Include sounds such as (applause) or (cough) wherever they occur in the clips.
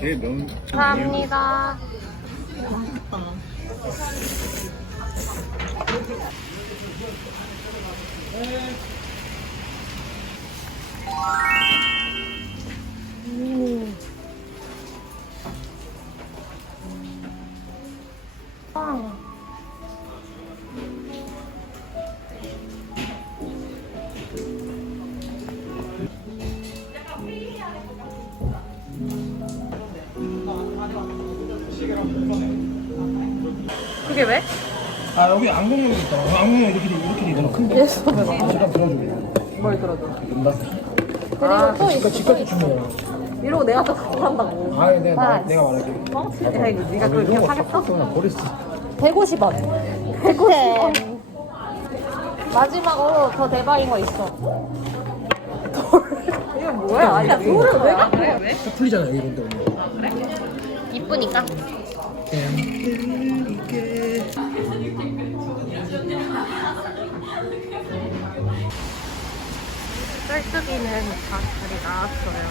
걔면 감사합니다. 음. 그게 왜? 아 여기 안경이 있다. 안경이 이렇게 돼, 이렇게 돼 있잖아. 큰데. 잠깐 들어줘. 뭘 들어줘? 나. 아, 또 집까 집까지 주면. 이러고 내가 또 한다고. 아 내가 나, 내가 말할게. 야, 이거 네가 그걸 그냥 사겠어? 그냥 버렸어. 150원. 150원. 마지막으로 더 대박인 거 있어. 돌. 이거 뭐야? 야, 돌을 왜 갖고 왜? 딱 풀리잖아 이런 데 오면. 이쁘니까. 쩔뚝이는 다 다리 나왔어요.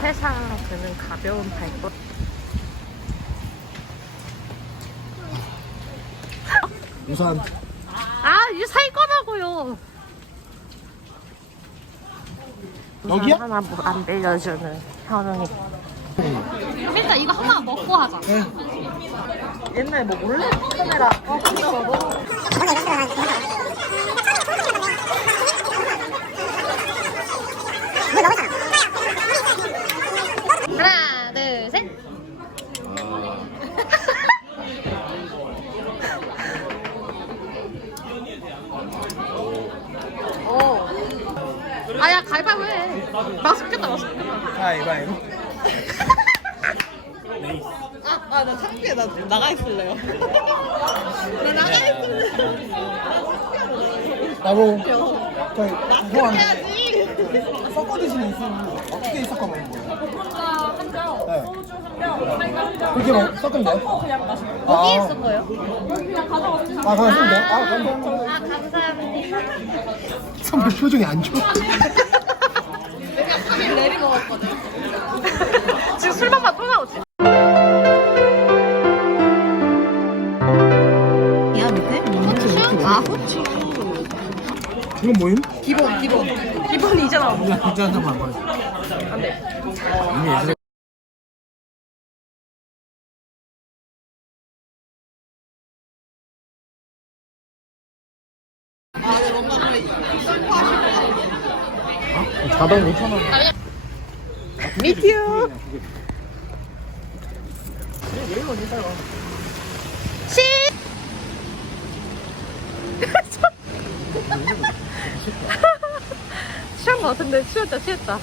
회사 드는 가벼운 발것. 우선 아, 이거 살 거라고요. 여기야? 하나 뭐안 빌려주는 현웅이. 일단 이거 하나 먹고 하자. 옛날 뭐 몰래 카메라 어, 찍어 하나, 둘, 셋. 어. 아야 갈바위보 해. 맛있겠다 맛있겠다. 아 이거 이거. 아, 나 창피해. 나 나가 있을래요. (laughs) 나 나가 있을래. 나보. 저희 형한테 섞어 드시는 있으면 어떻게 섞어 먹는 거예요? 네. 그렇게 먹 섞으면 돼요? 여기 아. 있을 거예요. 아 그냥 쓰면 돼요? 아 감사합니다. 아 감사합니다. 선배 표정이 안 좋아. 내가 3일 내리 먹었거든. 지금 술맛만 또 나오지? 야, 밑에? 후추? 아, 후추. 이건 뭐임? 기본, 기본. 기본이잖아. 그냥 진짜 한 잔만. 안 돼. 이미 예술에 자동 5천 원. 미티유. 시. 거 같은데 취했다 취했다.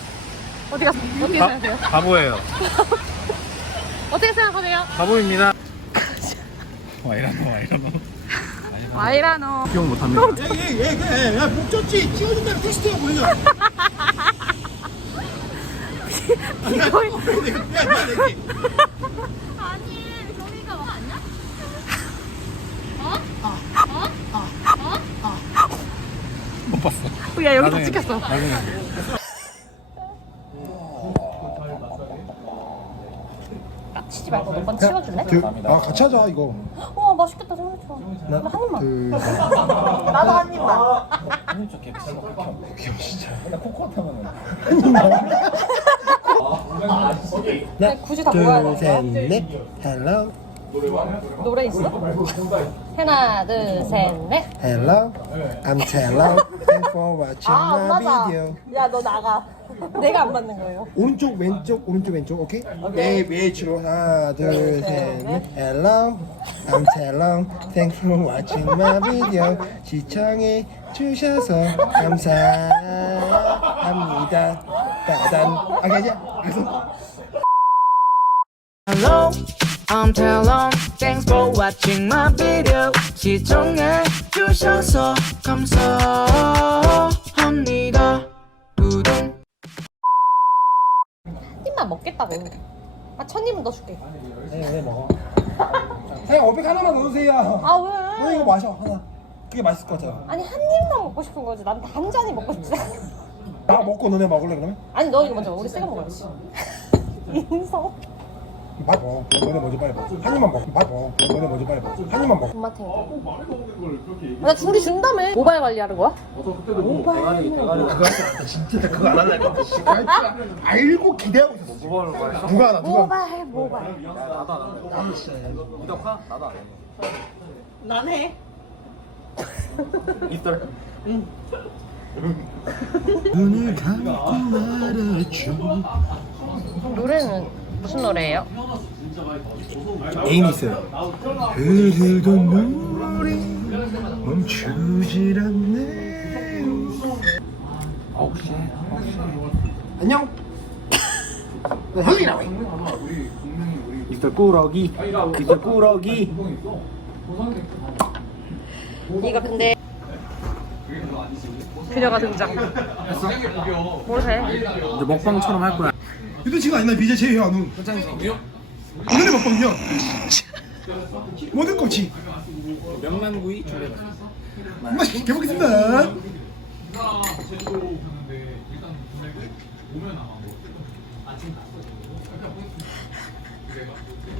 어디 갔어? 어떻게 생각해요? 바보예요. (laughs) 어떻게 생각하세요? 바보입니다. 와 이러노 와 이러노. 와이라노. 기억 못합니다. 얘얘얘야 목젖지 찍어준다는 테스트해 보이냐? 못 봤어. 야 여기 다 찍혔어. 나중에. 치지 말고 몇번 치워줄래? 그, 아 같이 하자 이거. 우와 맛있겠다 생각해. 하나, 한 입만. 둘, 나도 한 입만. 하나, 굳이 다 먹어야 둘, 셋, 넷. 헬로, 노래 있어? 하나 둘 셋 넷. 헬로. I'm Hello. Thanks for watching 아, 안 my 맞아. video. 야, 너 나가. 내가 안 맞는 거예요. 오른쪽 왼쪽 오른쪽 왼쪽 오케이? 네 매치로 하나 둘 셋 넷 Hello I'm Hello Thanks for watching my video 시청해 주셔서 감사합니다 따단 아 가자 가서 Hello, I'm Talon. Thanks for watching my video. 시청해 주셔서 감사합니다. 우동 먹겠다고. 아, 천 입은 넣어줄게. 네, 네 먹어. 그냥 500 하나만 넣으세요. 아, 왜? 너 이거 마셔 하나. 그게 맛있을 것 같아요. 아니, 한 입만 먹고 싶은 거지. 난한 잔이 먹고 싶지 않아. 나 먹고 너네 먹을래 그러면? 아니, 너 이거 먼저 먹어. 우리 세개 먹어야지. (laughs) 인성. 먹어. 너네 먼저 빨리 먹어. 한 입만 먹어. 먹어. 너네 먼저 빨리 먹어. 한 입만 먹어. 존맛탱이. 나 둘이 준다며. 모바일 관리하는 거야? 그거 하지 진짜 그거 안 할래. 진짜 할 줄 알고 기대하고 있었어. 누가 하나 누가? 모바일, 모바일. 난 해. 눈을 감고 말아줘. 노래는 무슨 노래예요? 애인 있어요. 흐르던 눈물이 멈추질 않네. 안녕. 나 형이라고 해. 미스터 꾸러기. 미스터 꾸러기. 이거 근데 그녀가 등장. 했어? 뭐해? 이제 먹방처럼 할 거야. 유도 친구 아니나 BJ 제휴 안 온. 오늘의 먹방이요. 모든 껍질. 명란구이 준비해. 맛있게 먹겠습니다.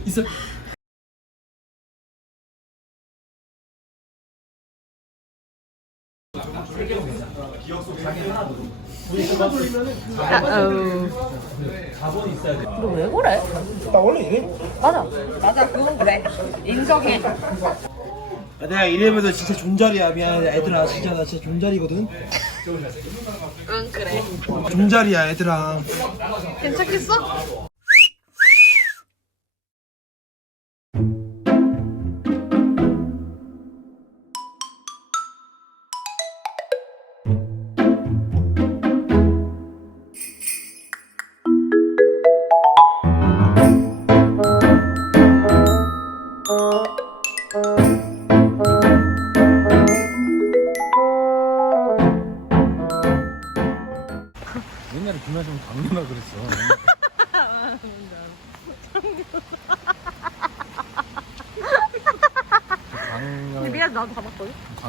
있어. 너 왜 그래? 나 원래 이래. 맞아. 맞아, 그건 그래. 인정해. 내가 이래면서 진짜 존잘이야 미안해 애들아 진짜 나 진짜 존잘이거든 응 그래. 존잘이야 애들아 괜찮겠어?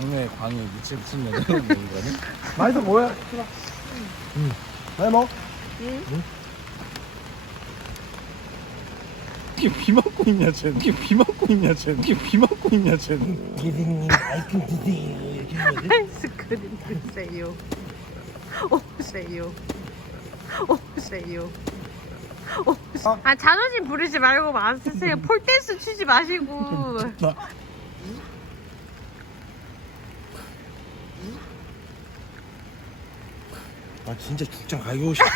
강렬의 광이 미칠 미친년 이런 얘기거든. 맛있어 뭐야? 응 많이 먹어 이게 비 맞고 있냐 쟤? 이게 비 맞고 있냐 쟤? 이게 비 맞고 있냐 쟤? 기생님 아이템 드세요 아이스크림 드세요. 오세요. 오세요. 오세요. 아 자존심 부리지 말고 마세요. 폴댄스 추지 마시고. 아 진짜 죽장 가고 싶어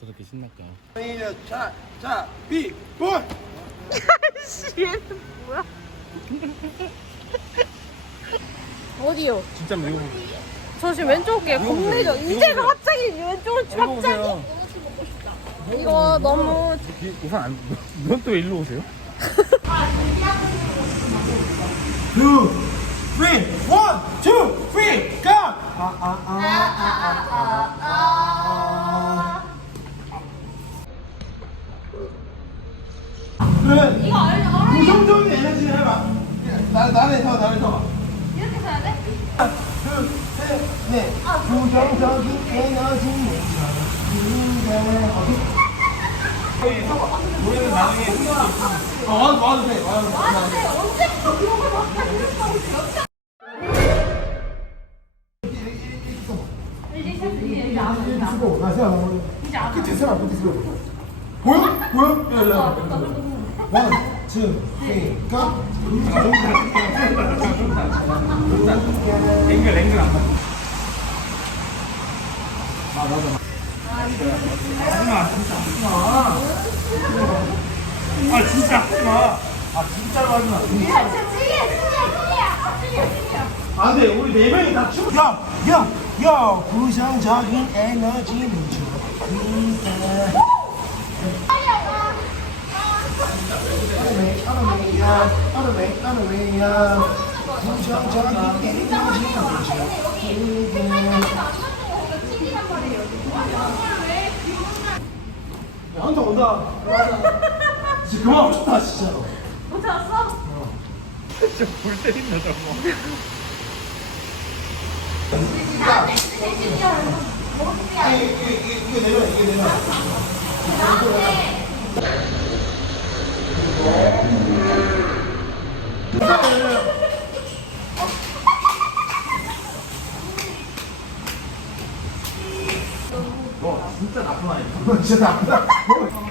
저렇게 신날까? 자, 자, 비, 볼! 씨 얘는 뭐야? (laughs) 어디요? 진짜 이거 저 지금 왼쪽 게 겁내죠. 이제 갑자기 왼쪽을 갑자기. 이거 너무 비- 우선 안. 넌또 왜 일로 오세요? 투, 쓰리, 원, 투, 쓰리, 가! 아, 아, 아, 아, 아, 아, 아. 그래. 이거 긍정적인 에너지 해봐. 나, 나를 더, 나를 더. 이렇게 써야 돼? 하나, 둘, 셋, 넷. 부정적인 에너지 내가 어디? 우리는 나중에 어, 와도 와도 돼. 와도 돼. 쓰고 나 생각 안 끝에 쓰라 끝에 쓰라 보여? 보여? 야, 야, 원, 투, 쓰리, 고! 앵글 앵글 안 봐. 아 진짜 하지 마. 아 진짜로 하지 마. 안 돼, 우리 네 명이 다 춤. 야, 야, 야, 부정적인 에너지는. 한통 온다. 진짜 그만 싶다 진짜로. 진짜 불 때린다 저거. 너 진짜 나쁜 아이야. (laughs) 진짜 나쁘다. 지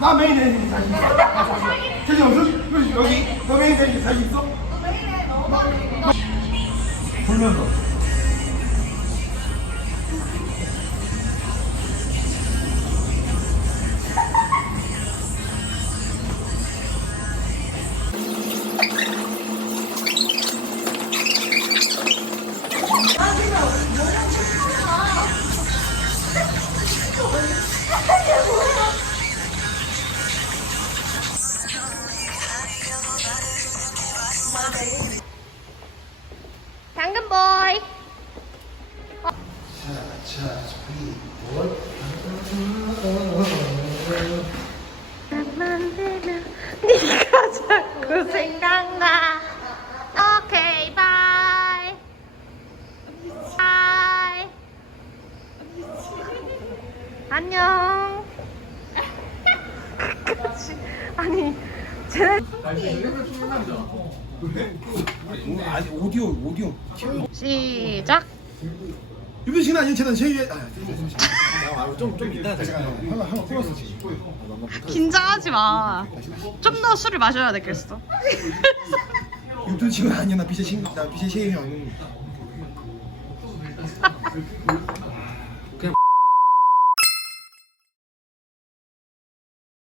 나 메인 되는 자신 있어. 자신 없어? 여기 여기 너 메인 되는 자신 있어? 돌면서. 당근보이. 시작. 유빈 씨는 아니 쟤는 제일 좀좀 이따 다시. 한번 지금. 긴장하지 마. 좀 더 술을 마셔야 되겠어. 유빈 씨는 아니야 나 빛의 신, 나 빛의 신 형. (laughs)